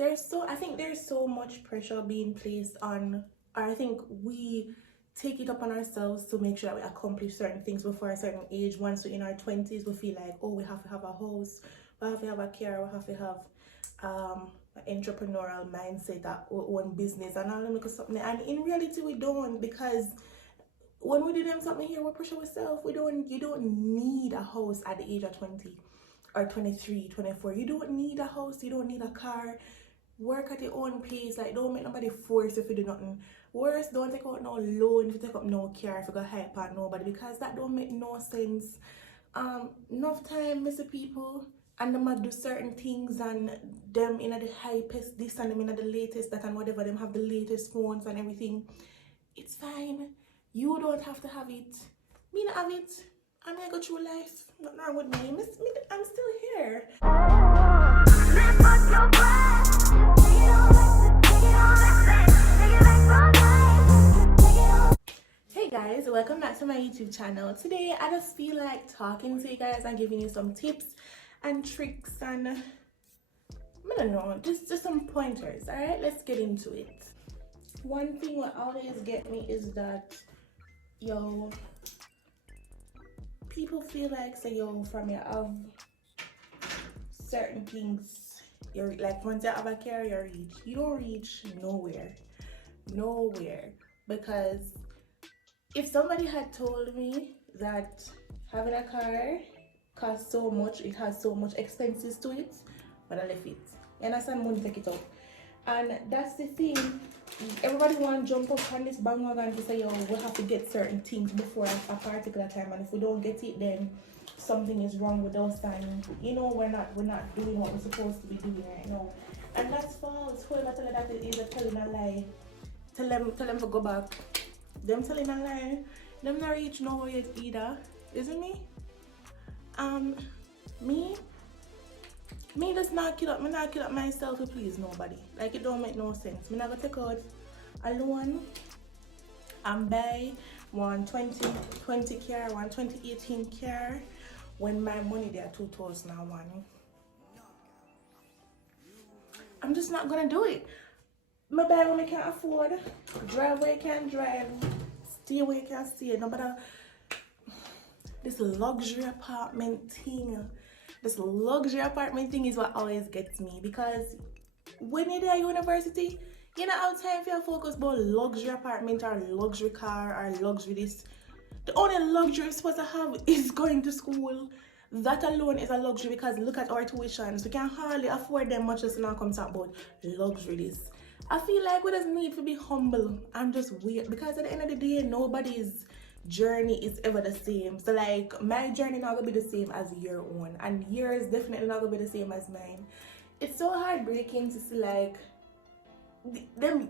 I think there's so much pressure being placed on, or I think we take it upon ourselves to make sure that we accomplish certain things before a certain age. Once we're in our 20s, we feel like, oh, we have to have a house, we have to have a car, we have to have an entrepreneurial mindset, that we own business and all that something. And in reality, we don't, because when we do them something here, we pressure ourselves. You don't need a house at the age of 20 or 23, 24. You don't need a house, you don't need a car. Work at your own pace. Like, don't make nobody force you if you do nothing. Worse, don't take out no loan if you take up no care, if you go hype on nobody, because that don't make no sense. Enough time, Mr. People, and them might do certain things, and them in the hypest this and them in the latest that and whatever, them have the latest phones and everything. It's fine. You don't have to have it. Me not have it. I'm gonna go through life. Nothing wrong with me. I'm still here. Hey guys, welcome back to my YouTube channel. Today I just feel like talking to you guys and giving you some tips and tricks and I don't know, just some pointers. Alright, let's get into it. One thing that always get me is that people feel like, say, from your certain things, you're like, once you have a car, you don't reach nowhere, because if somebody had told me that having a car costs so much, it has so much expenses to it, but I left it. You understand? Money take it up. And that's the thing. Everybody want to jump up on this bandwagon to say, we have to get certain things before a particular time, and if we don't get it, then something is wrong with us, and we're not doing what we're supposed to be doing right now. And that's false. Whoever tell you that it is telling a lie. Tell them to go back. Them telling a lie. Them not reach nowhere yet either. Isn't me? Me just not kill up myself to please nobody. Like, it don't make no sense. Me not gonna take out a loan and buy one 2020 car, one 2018 car when my money there 2001. I'm just not gonna do it. Me buy when I can afford, drive where I can drive, stay where I can stay. No matter this luxury apartment thing. This luxury apartment thing is what always gets me, because when you're there at university, you don't have time for your focus about luxury apartment or luxury car or luxury this. The only luxury you're supposed to have is going to school. That alone is a luxury, because look at our tuitions. We can hardly afford them much as now comes out about luxury this. I feel like we just need to be humble and just wait, because at the end of the day, nobody's journey is ever the same. So like, my journey not gonna be the same as your own, and yours definitely not gonna be the same as mine. It's so heartbreaking to see like them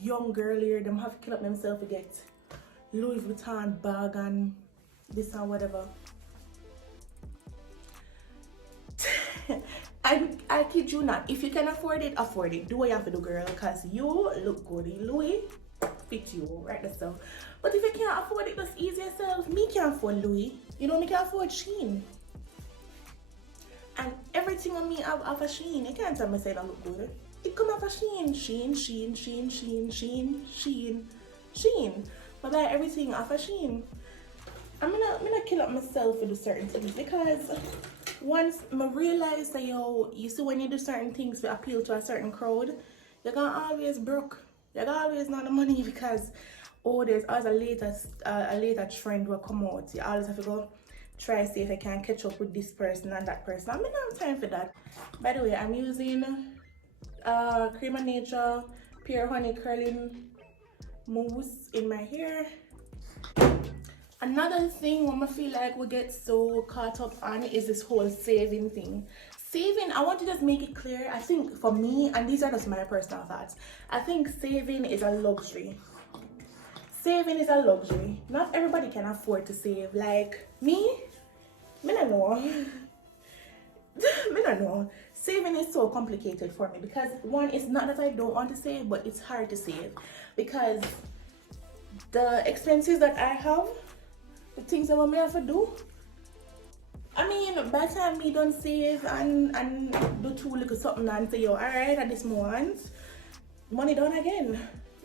young girl here, them have to kill up themselves to get Louis Vuitton bag and this and whatever. I kid you not, if you can afford it, do what you have to do, girl, because you look good. Louis fit you right there. So, but if you can't afford it, just ease yourself. Me can't afford Louis, me can afford Shein, and everything on me have a Shein. You can't tell me say that look good. It come off a Shein. But buy everything off a Shein. I'm gonna kill up myself with certain things, because once I realize that you see, when you do certain things to appeal to a certain crowd, you're gonna always broke. You're gonna always not the money, because there's always a later trend will come out. You always have to go try see if I can catch up with this person and that person. I don't have time for that. By the way, I'm using Cream of Nature Pure Honey Curling Mousse in my hair. Another thing when I feel like we get so caught up on is this whole saving thing. Saving, I want to just make it clear, I think for me, and these are just my personal thoughts, I think saving is a luxury. Saving is a luxury. Not everybody can afford to save. Like me don't know. Me don't know. Saving is so complicated for me, because one, it's not that I don't want to save, but it's hard to save, because the expenses that I have, the things that I may have to do, I mean, by the time me done save and do too little something and say, yo, alright, at this moment, money done again.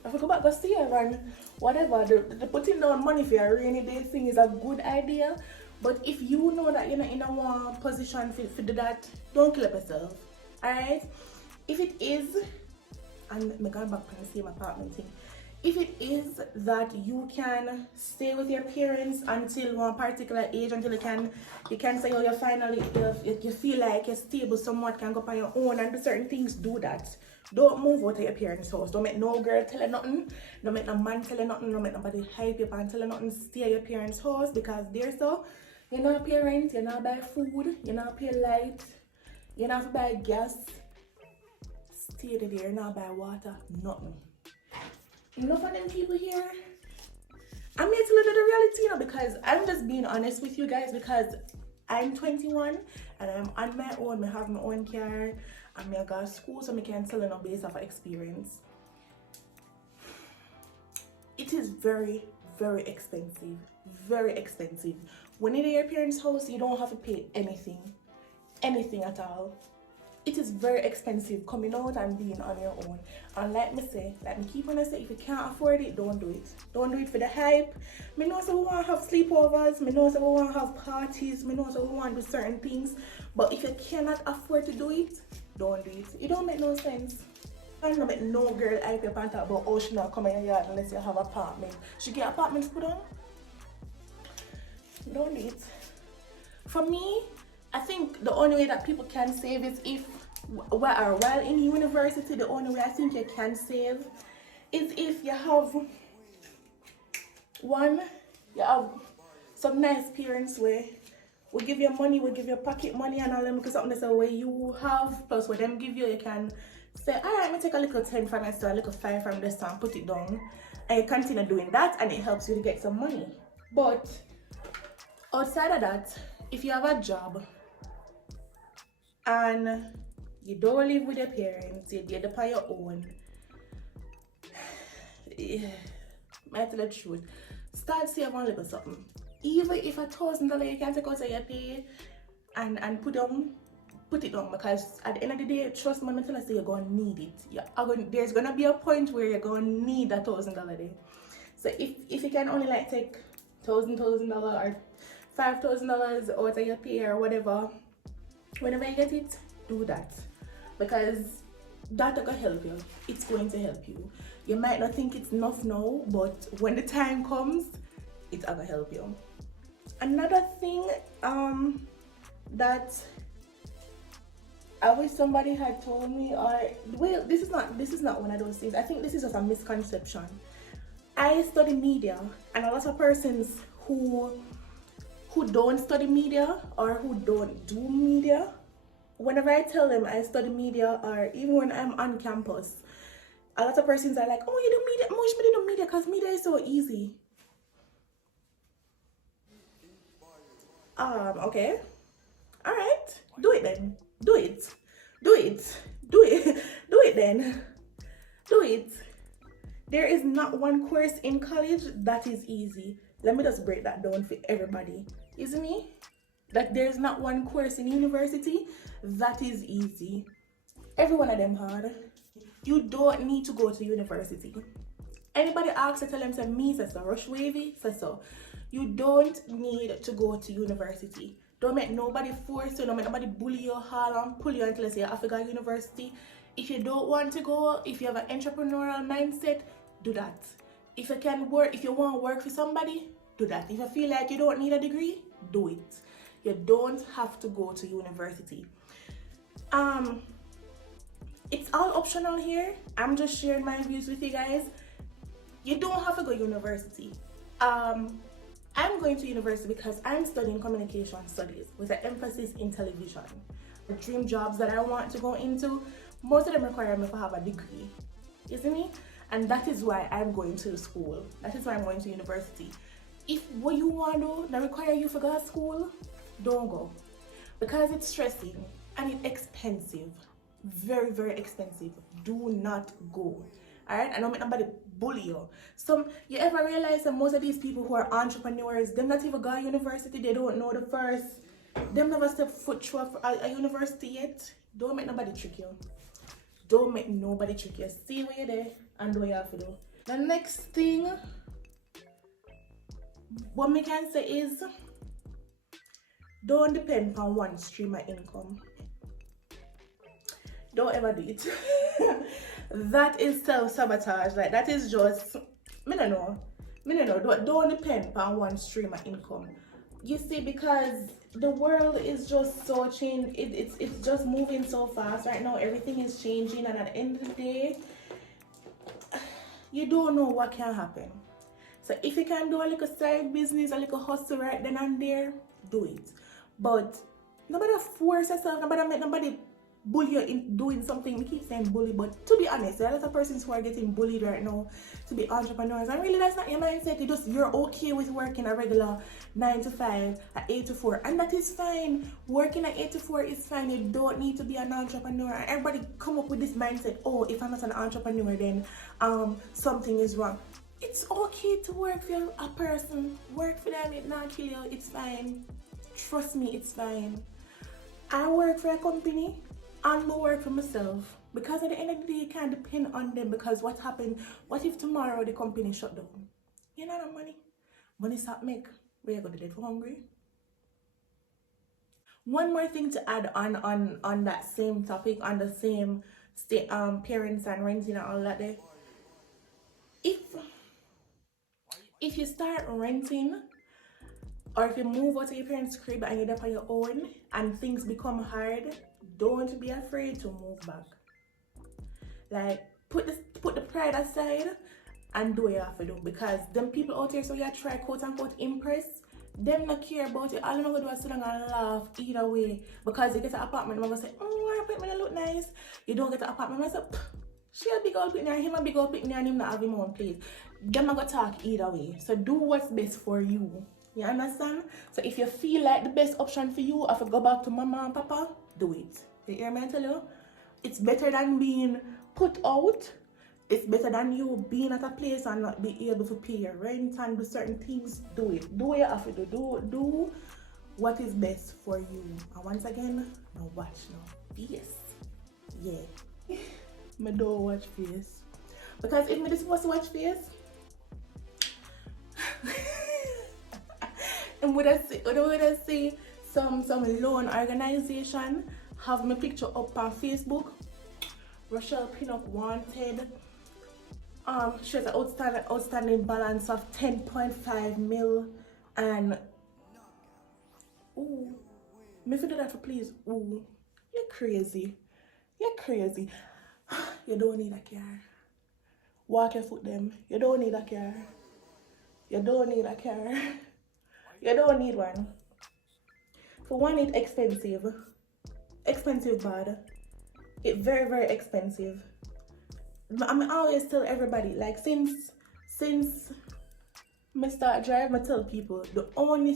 If I go back go save and whatever, the putting down money for a rainy day thing is a good idea. But if you know that you're not in a position for do that, don't kill up yourself. Alright? If it is, and I'm going back to the same apartment thing. If it is that you can stay with your parents until one particular age, until you can say, oh, you're finally, you feel like you're stable, somewhat can go up on your own and do certain things, do that. Don't move out of your parents' house. Don't make no girl tell you nothing. Don't make no man tell you nothing. Don't make nobody hype you up and tell you nothing. Stay at your parents' house because they're so. You're not pay rent, you're not buy food, you're not pay light, you're not buy gas. Stay there, you're not buy water, nothing. Enough of them people here. I'm here to live the reality, you know, because I'm just being honest with you guys because I'm 21 and I'm on my own. I have my own car and I go to school, so I can tell you no based off of experience. It is very, very expensive. Very expensive. When you're at your parents' house, you don't have to pay anything at all. It is very expensive coming out and being on your own. And like me keep on say, if you can't afford it, don't do it. Don't do it for the hype. Me know so we want to have sleepovers, me know so we want to have parties, me know so we want to do certain things. But if you cannot afford to do it, don't do it. It don't make no sense. I don't make no girl hype up and talk about oh she not come in your yard unless you have an apartment. She get apartments put on? Don't do it. For me, I think the only way that people can save is if, while in university, the only way I think you can save is if you have some nice parents where we give you money, we give you pocket money and all them because something that's where you have plus what them give you, you can say, alright, me take a little 10 from this, a little 5 from this and put it down. And you continue doing that and it helps you to get some money. But outside of that, if you have a job and you don't live with your parents, you get up on your own, I tell the truth, start saving a little something. Even if $1,000 you can take out of your pay and put it down because at the end of the day, trust me, I'm telling you, you're going to need it. There's going to be a point where you're going to need that $1,000. So if you can only like take $1,000 or $5,000 out of your pay or whatever, whenever you get it, do that because that's gonna help you. It's going to help you. You might not think it's enough now, but when the time comes, it's gonna help you. Another thing that I wish somebody had told me, or well, this is not one of those things. I think this is just a misconception. I study media, and a lot of persons who don't study media or who don't do media, whenever I tell them I study media or even when I'm on campus, a lot of persons are like, oh, you do media? Much me do media because media is so easy. Okay. All right. Do it then. Do it. Do it. Do it. Do it then. Do it. There is not one course in college that is easy. Let me just break that down for everybody. Isn't me? That there's not one course in university that is easy. Every one of them hard. You don't need to go to university. Anybody asks to tell them to me, says so. Rosh Wavy, says so. You don't need to go to university. Don't make nobody force you, don't make nobody bully you, haul and pull you until you say you have to go to university. If you don't want to go, if you have an entrepreneurial mindset, do that. If you can work, if you want to work for somebody, do that. If you feel like you don't need a degree, do it. You don't have to go to university. It's all optional here. I'm just sharing my views with you guys. You don't have to go to university. I'm going to university because I'm studying communication studies with an emphasis in television. The dream jobs that I want to go into, most of them require me to have a degree. You see me? And that is why I'm going to school. That is why I'm going to university. If what you want to do that require you to go to school, don't go. Because it's stressing and it's expensive. Very, very expensive. Do not go. Alright? I don't make nobody bully you. You ever realize that most of these people who are entrepreneurs, they're not even go to university, they don't know the first them never step foot through a university yet. Don't make nobody trick you. Don't make nobody trick you. Stay where you're there and do what you have to do. The next thing, what me can say is, don't depend on one stream of income. Don't ever do it. That is self-sabotage. Like, that is just, me don't know. Don't depend on one stream of income. You see, because the world is just so changed. It's just moving so fast right now. Everything is changing, and at the end of the day, you don't know what can happen. So if you can do a little side business, a little hustle right then and there, do it. But nobody force yourself, nobody make nobody bully you in doing something. We keep saying bully, but to be honest, there are a lot of persons who are getting bullied right now to be entrepreneurs, and really that's not your mindset. You're okay with working a regular 9 to 5 at 8 to 4, and that is fine. Working at 8 to 4 is fine. You don't need to be an entrepreneur. And everybody come up with this mindset, oh, if I'm not an entrepreneur, then something is wrong. It's okay to work for a person. Work for them, it not kill you, it's fine. Trust me, it's fine. I work for a company and I work for myself, because at the end of the day, you can't depend on them, because what happened? What if tomorrow the company shut down? You know that money stop make. Where you gonna do it for hungry? One more thing to add on that same topic, on the same parents and renting and all that there. If you start renting, or if you move out of your parents' crib and you're up on your own and things become hard, don't be afraid to move back. Like, put the pride aside and do what you have to do, because them people out here, so you try quote unquote impress, them not care about it. All you're gonna do is sit down and laugh either way, because you get an apartment and I'm gonna say, oh, our apartment look nice. You don't get an apartment and I say, she a big old picnic and him a big old picnic and him not have him own place. Them are gonna talk either way. So do what's best for you. You understand? So if you feel like the best option for you is to go back to mama and papa, do it. You hear me tell you? It's better than being put out. It's better than you being at a place and not be able to pay your rent and do certain things. Do it. Do what you have to do. Do what is best for you. And once again, now watch now. Face. Yeah. Me don't watch face. Because if me just supposed to watch face, and would I see some loan organization have my picture up on Facebook? Rochelle Pinnock wanted. She has an outstanding balance of 10.5 mil, and ooh, me if you do that for please, ooh, you're crazy. You're crazy. You don't need a car. Walk your foot them. You don't need a car. You don't need a car. You don't need one. For one, it's expensive. Expensive bad. It's very, very expensive. I always tell everybody, like, since I start driving, I tell people the only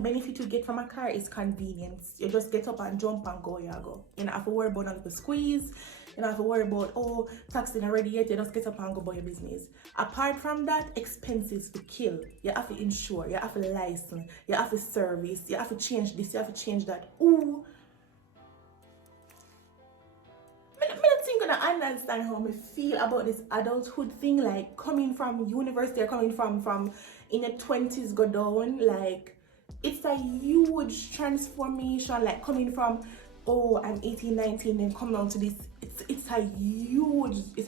benefit you get from a car is convenience. You just get up and jump and go, you go. You don't have to worry about none of the squeeze. You don't have to worry about, oh, taxi not ready yet. You just get up and go about your business. Apart from that, expenses to kill. You have to insure, you have to license, you have to service, you have to change this, you have to change that. Ooh. I don't think I understand how I feel about this adulthood thing, like coming from university or coming from in your 20s go down. Like, it's a huge transformation, like coming from, oh, I'm 18, 19, then come down to this. It's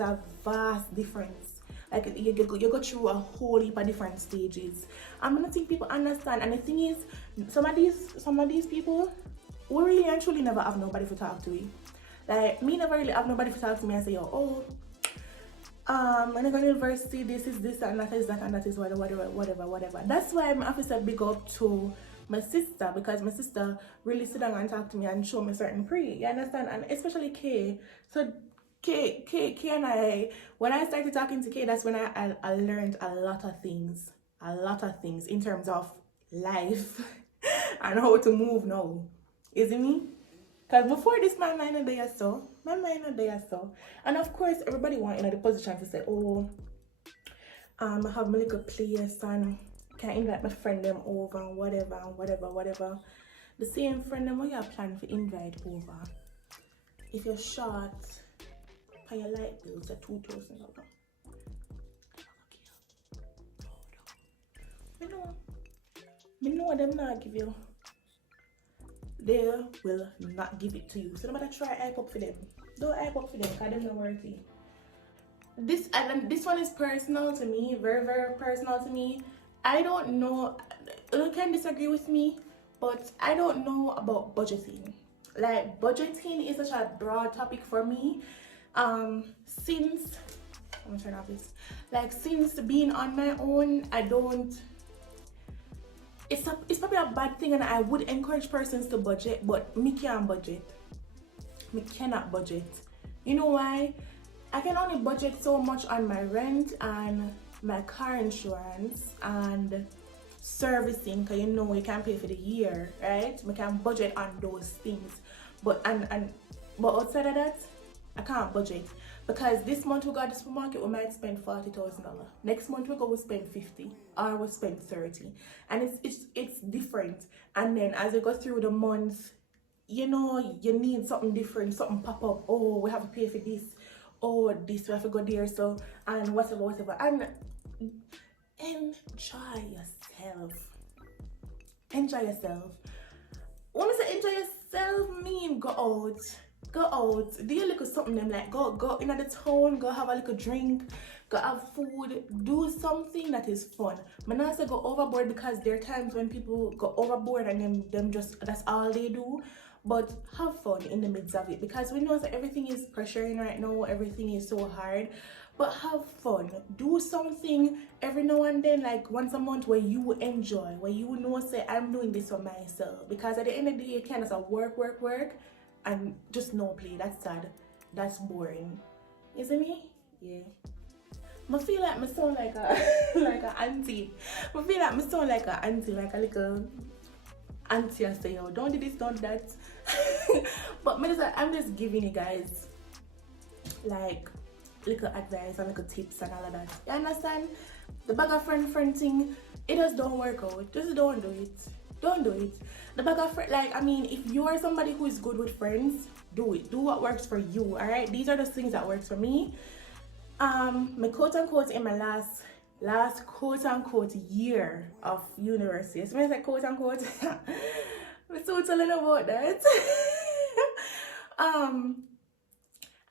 a vast difference. Like, you go through a whole heap of different stages. I don't think people understand. And the thing is, some of these people, we really and truly never have nobody to talk to. Like, me never really have nobody to talk to me and say, oh, when I go to university, this is this and that is that and that is whatever. That's why I'm officer big up to my sister, because my sister really sit down and talk to me and show me certain you understand? And especially Kay. So Kay and I, when I started talking to Kay, that's when I learned a lot of things in terms of life and how to move now. Is it me? Because before this, my mind a day or so. And of course, everybody want in the position to say, oh, I have my little place and can invite my friend them over and whatever. the same friend them you plan to invite over. If you're short, pay your light bills at $2,000. Me know them not give you. They will not give it to you. So no matter try hype up for them. Don't hype up for them because they're not worthy. This one is personal to me, very, very personal to me. I don't know, you can disagree with me, but I don't know about budgeting. Like, budgeting is such a broad topic for me. Since I'm gonna turn off this. Like, since being on my own, I don't. It's probably a bad thing, and I would encourage persons to budget, but me can't budget. Me cannot budget. You know why? I can only budget so much on my rent and my car insurance and servicing, because you know you can't pay for the year, right? We can budget on those things. But outside of that, I can't budget. Because this month we got the supermarket, we might spend $40,000. Next month we go we spend 50 or we spend 30. And it's different. And then as you go through the months, you know, you need something different, something pop up. Oh, we have to pay for this. Oh, this we have to go there, so, and whatever. And enjoy yourself. Enjoy yourself. When I say enjoy yourself, mean go out. Go out. Do a little something them, like go in the town, go have a little drink, go have food, do something that is fun. I'm not say go overboard, because there are times when people go overboard and them just that's all they do. But have fun in the midst of it, because we know that everything is pressuring right now, everything is so hard. But have fun. Do something every now and then, like once a month, where you enjoy, where you know say I'm doing this for myself. Because at the end of the day, you kind of work and just no play. That's sad. That's boring. Isn't me? Yeah. I feel like I sound like a like an auntie. I feel like I sound like an auntie, like a little auntie. I say, oh, don't do this, don't do that. But I'm just giving you guys like little advice and little tips and all of that. You understand? The bag of friend thing, it just don't work out. Just don't do it. Don't do it. The bag of friend, like, I mean, if you are somebody who is good with friends, do it. Do what works for you. All right. These are the things that works for me. My quote unquote in my last quote unquote year of university. So when I say quote unquote, I'm so telling about that.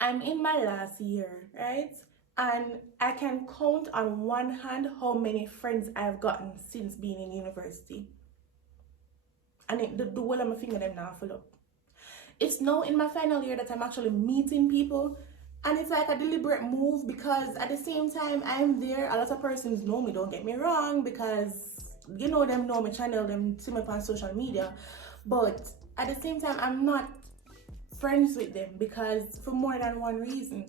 I'm in my last year, right? And I can count on one hand how many friends I've gotten since being in university. And the whole of my finger them now full up. It's now in my final year that I'm actually meeting people. And it's like a deliberate move, because at the same time I'm there, a lot of persons know me, don't get me wrong, because you know them know my channel, them see me on social media. But at the same time, I'm not friends with them, because for more than one reason.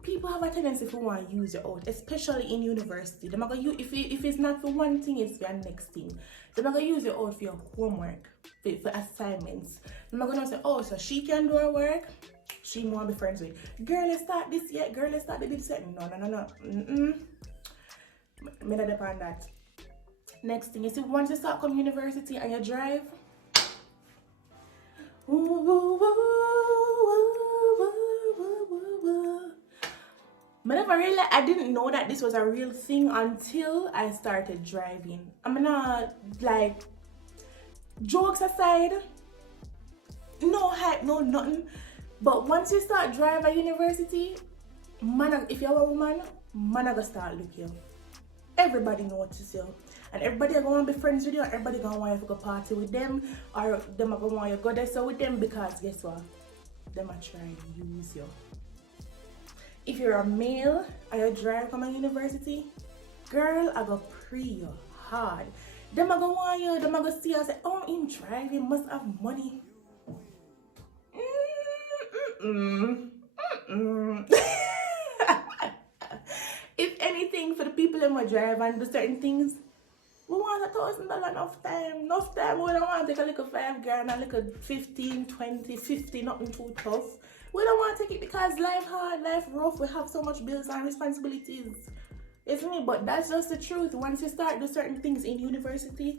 People have a tendency to want to use you out, especially in university. They're not gonna use, if it's not for one thing, it's for the next thing. They're not gonna use you out for your homework, for assignments. They're not gonna say, oh, so she can do her work, she want to be friends with. Girl, let's start this yet. Girl, let's start this yet. No. Me not depend on that. Next thing is, once you start coming university and you drive, I didn't know that this was a real thing until I started driving. I'm not, like, jokes aside, no hype, no nothing. But once you start driving at university, man, if you're a woman, man are gonna start looking. Everybody notices you. And everybody are going to be friends with you, and everybody going to want you to go party with them, or them are going to want you to go there so with them, because guess what? Them are trying to use you. If you're a male and you drive from a university, girl, I go pray you hard. Them are going to want you, them are going to see you and say, oh, him driving, must have money. If anything, for the people that might drive and do certain things, we want $1,000 enough time. We don't want to take a little $5,000, a little 15, 20, 50, nothing too tough. We don't want to take it because life hard, life rough. We have so much bills and responsibilities. Isn't it? But that's just the truth. Once you start do certain things in university,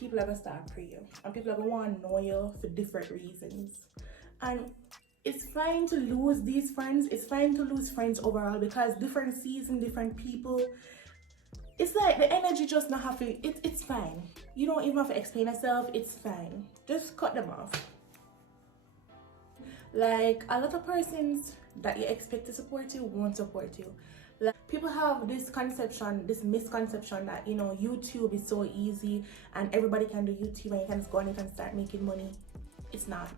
people are gonna start prey you, and people are gonna want to know you for different reasons. And it's fine to lose these friends. It's fine to lose friends overall, because different seasons, different people. It's like the energy just not have to. It's fine. You don't even have to explain yourself. It's fine. Just cut them off. Like, a lot of persons that you expect to support you won't support you. Like, people have this misconception that, you know, YouTube is so easy and everybody can do YouTube and you can just go on it and start making money. It's not.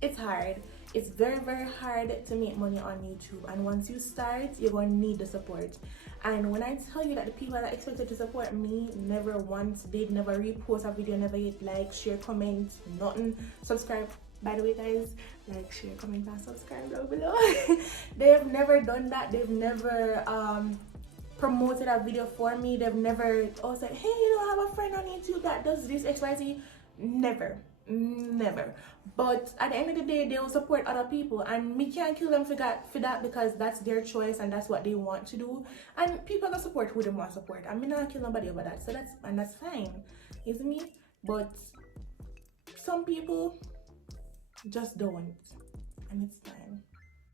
It's hard. It's very, very hard to make money on YouTube, and once you start, you're going to need the support. And when I tell you that the people that expected to support me never once did, never repost a video, never hit like, share, comment, nothing, subscribe. By the way, guys, like, share, comment, and subscribe down below. They've never done that. They've never promoted a video for me. They've never said, hey, you know, I have a friend on YouTube that does this XYZ. Never. But at the end of the day, they will support other people, and me can't kill them for that, because that's their choice and that's what they want to do. And people are gonna support who they want to support. I'm not kill nobody over that. So that's fine, isn't me? But some people just don't, and it's fine.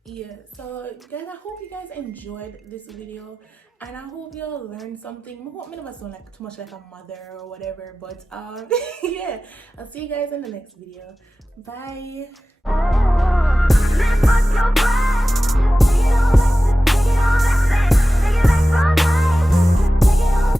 Yeah, so guys, I hope you guys enjoyed this video, and I hope you all learned something. I hope me never sound like too much like a mother or whatever, but yeah, I'll see you guys in the next video. Bye.